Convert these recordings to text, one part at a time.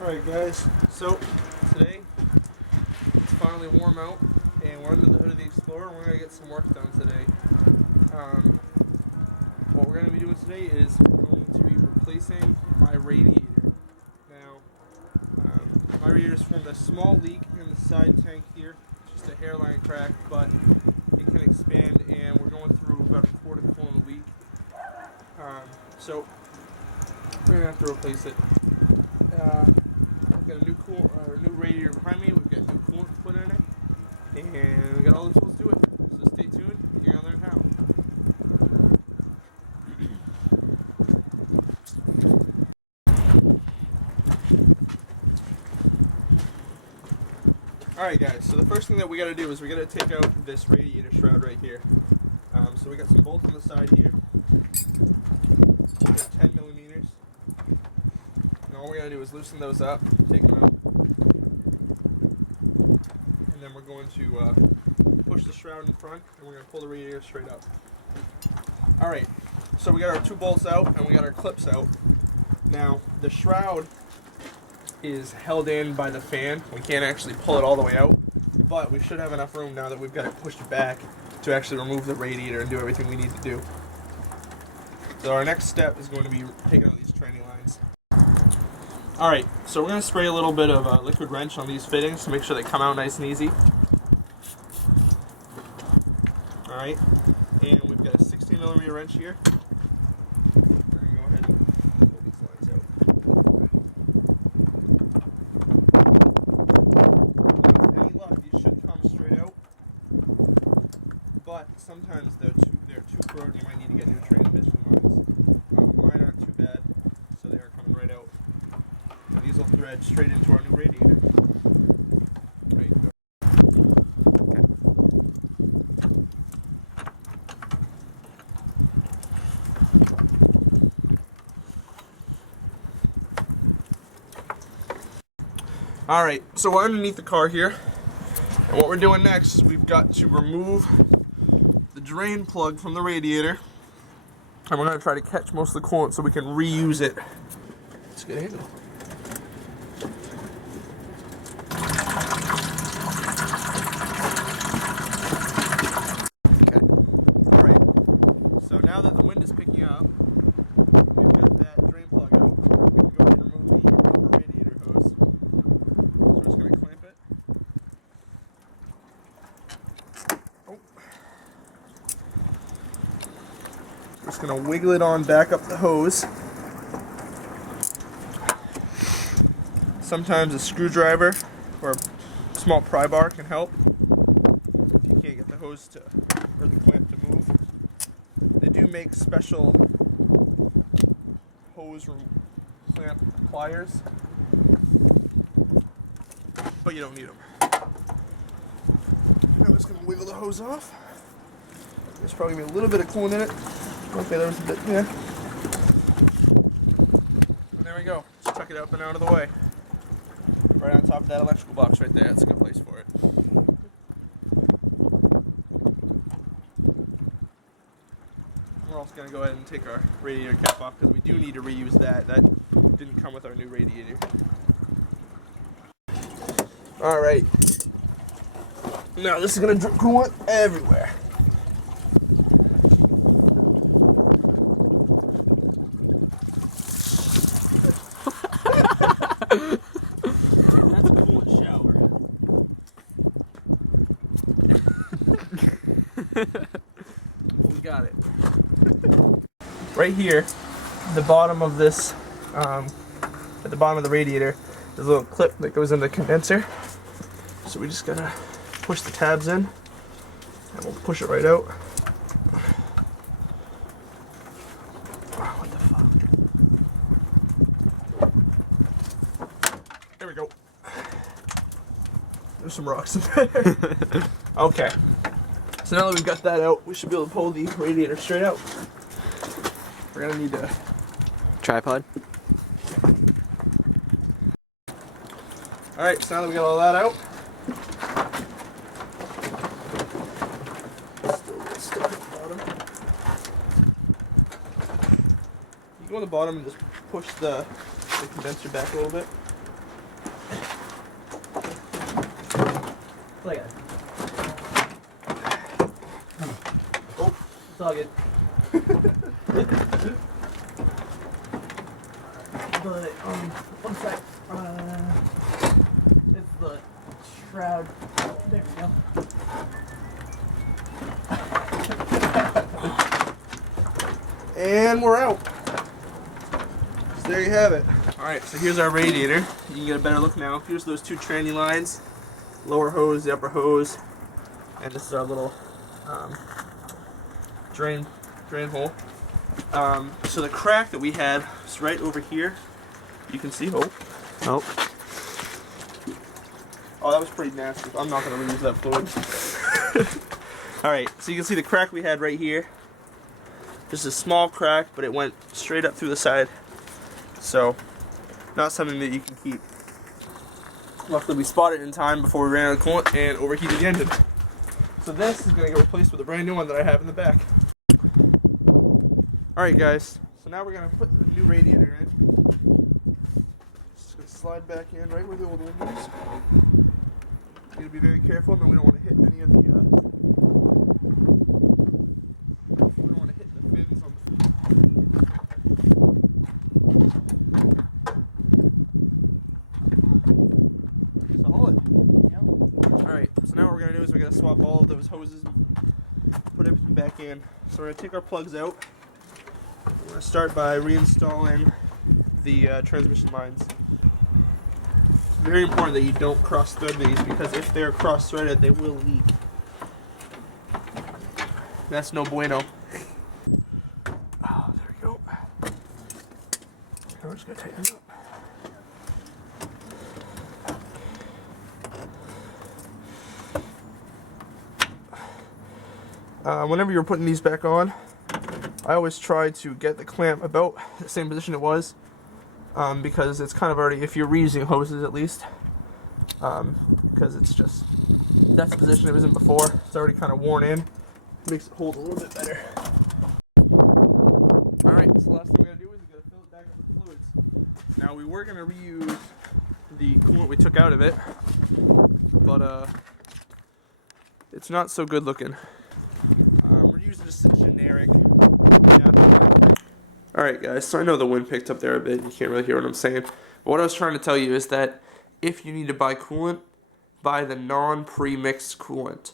Alright guys, so today it's finally warm out and we're under the hood of the Explorer and we're going to get some work done today. What we're going to be doing today is we're going to be replacing my radiator. Now, my radiator's formed a small leak in the side tank here, just a hairline crack, but it can expand and we're going through about a quart of coolant a week. So we're going to have to replace it. We've got a new radiator behind me, we've got new coolant put in it, and we've got all the tools to do it. So stay tuned, you're going to learn how. Alright guys, so the first thing that we got to do is we got to take out this radiator shroud right here. So we got some bolts on the side here. They're 10 millimeters. And all we're going to do is loosen those up, take them out. And then we're going to push the shroud in front and we're going to pull the radiator straight up. Alright, so we got our two bolts out and we got our clips out. Now, the shroud is held in by the fan. We can't actually pull it all the way out, but we should have enough room now that we've got it pushed back to actually remove the radiator and do everything we need to do. So our next step is going to be taking out these training lines. Alright, so we're going to spray a little bit of liquid wrench on these fittings to make sure they come out nice and easy. Alright, and we've got a 16 millimeter wrench here. We're going to go ahead and pull these lines out. Now, with any luck, these should come straight out, but sometimes they're too corroded, you might need to get new transmission lines. Mine aren't too bad, so they are coming right out. And these will thread straight into our new radiator. Right there. Okay. Alright, so we're underneath the car here, and what we're doing next is we've got to remove the drain plug from the radiator, and we're going to try to catch most of the coolant so we can reuse it. Let's get in. Okay. Alright, so now that the wind is picking up, we've got that drain plug out, we can go ahead and remove the upper radiator hose. So we're just going to clamp it. Just going to wiggle it on back up the hose. Sometimes a screwdriver or a small pry bar can help if you can't get the hose to, or the clamp to move. They do make special hose clamp pliers, but you don't need them. I'm just going to wiggle the hose off. There's probably going to be a little bit of coolant in it. Okay, there was a bit there. And there we go. Just chuck it up and out of the way. Right on top of that electrical box right there. That's a good place for it. We're also going to go ahead and take our radiator cap off because we do need to reuse that. That didn't come with our new radiator. Alright. Now this is going to drip coolant everywhere. We got it. Right here, the bottom of this, at the bottom of the radiator, there's a little clip that goes in the condenser. So we just gotta push the tabs in, and we'll push it right out. What the fuck? There we go. There's some rocks in there. Okay. So now that we've got that out, we should be able to pull the radiator straight out. We're gonna need a tripod. Alright, so now that we got all that out, still a little stuck at the bottom. You go on the bottom and just push the condenser back a little bit. like a... Oh, It's all good. But, one sec. It's the shroud. There we go. and we're out. So there you have it. Alright, so here's our radiator. You can get a better look now. Here's those two tranny lines. Lower hose, the upper hose. And this is our little drain hole. So the crack that we had is right over here. You can see, oh, that was pretty nasty. I'm not going to reuse that fluid. Alright, so you can see the crack we had right here. Just a small crack, but it went straight up through the side. So, not something that you can keep. Luckily we spotted it in time before we ran out of coolant and overheated the engine. So this is going to get replaced with a brand new one that I have in the back. Alright guys, so now we're going to put the new radiator in. Just going to slide back in right where the old one was. You got to be very careful, and we don't want to hit any of the fins on the solid. Yep. Alright, so now what we're going to do is we're going to swap all of those hoses and put everything back in. So we're going to take our plugs out. We're going to start by reinstalling the transmission lines. It's very important that you don't cross-thread these, because if they're cross-threaded, they will leak. That's no bueno. Oh, there we go. Now we're just going to tighten it up. Whenever you're putting these back on, I always try to get the clamp about the same position it was, because it's kind of already, if you're reusing hoses at least, because it's just, that's the position it was in before. It's already kind of worn in. Makes it hold a little bit better. Alright, so the last thing we gotta do is we gotta fill it back up with fluids. Now we were gonna reuse the coolant we took out of it, but it's not so good looking. We're using just a generic. Alright guys, so I know the wind picked up there a bit, you can't really hear what I'm saying. But what I was trying to tell you is that if you need to buy coolant, buy the non-pre-mixed coolant.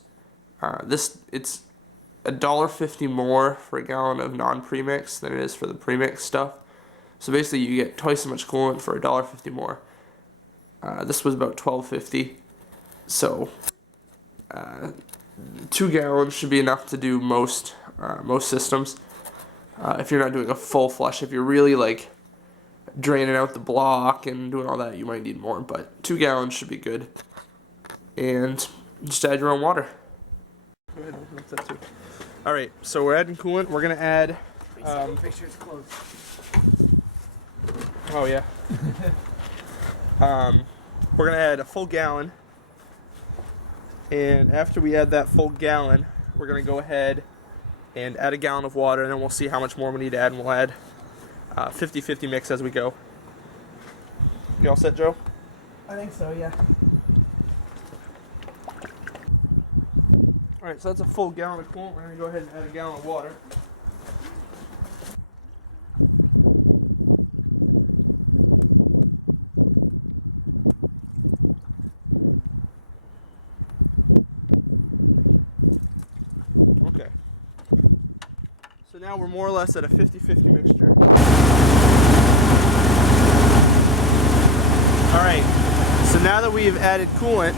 It's $1.50 more for a gallon of non-premix than it is for the premix stuff. So basically you get twice as much coolant for $1.50 more. This was about $12.50. So 2 gallons should be enough to do most systems. If you're not doing a full flush, if you're really like draining out the block and doing all that, you might need more, but 2 gallons should be good. And just add your own water. Go ahead and open up that too. Alright, so we're adding coolant. We're going to add... make sure it's closed. Oh, yeah. We're going to add a full gallon. And after we add that full gallon, we're going to go ahead and add a gallon of water, and then we'll see how much more we need to add, and we'll add 50-50 mix as we go. You all set, Joe? I think so, yeah. Alright, so that's a full gallon of coolant. We're going to go ahead and add a gallon of water. Okay. So now we're more or less at a 50-50 mixture. Alright, so now that we've added coolant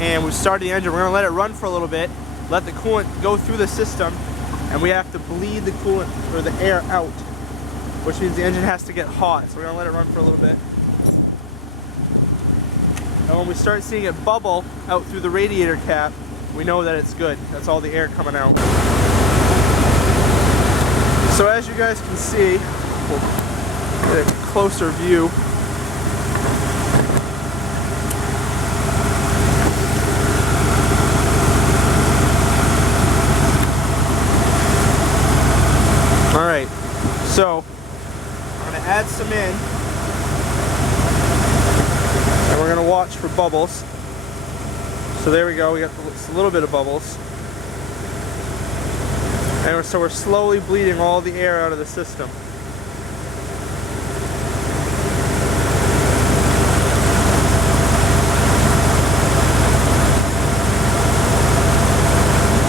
and we've started the engine, we're going to let it run for a little bit. Let the coolant go through the system, and we have to bleed the coolant or the air out, which means the engine has to get hot. So we're going to let it run for a little bit. And when we start seeing it bubble out through the radiator cap, we know that it's good. That's all the air coming out. So as you guys can see, we'll get a closer view. Alright, so I'm going to add some in, and we're going to watch for bubbles. So there we go, we got a little bit of bubbles. And so we're slowly bleeding all the air out of the system.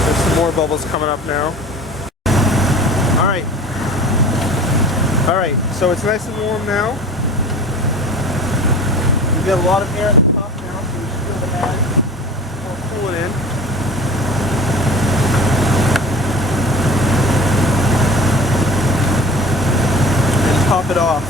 There's some more bubbles coming up now. Alright, so it's nice and warm now. We've got a lot of air at the top now, so we should be able to add more coolant in. And top it off.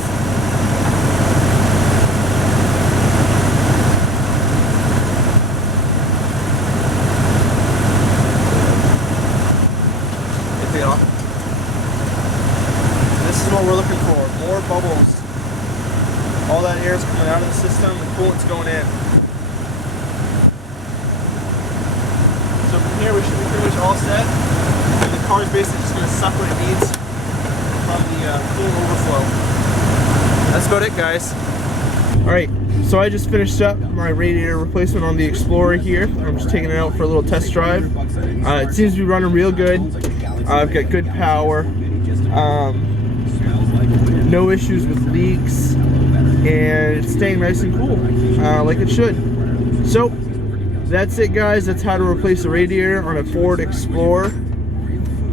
This is what we're looking for, more bubbles. All that air is coming out of the system, the coolant's going in. So from here we should be pretty much all set. And the car is basically just going to suck what it needs from the coolant overflow. That's about it, guys. Alright, so I just finished up my radiator replacement on the Explorer here. I'm just taking it out for a little test drive. It seems to be running real good. I've got good power. No issues with leaks, and it's staying nice and cool, like it should. So that's it, guys. That's how to replace a radiator on a Ford Explorer,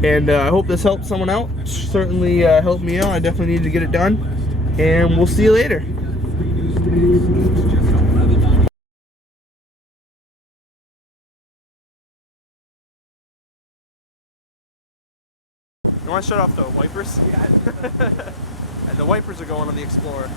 and I hope this helped someone out. Certainly helped me out. I definitely need to get it done, and we'll see you later. You want to shut off the wipers? Yeah. And the wipers are going on the Explorer.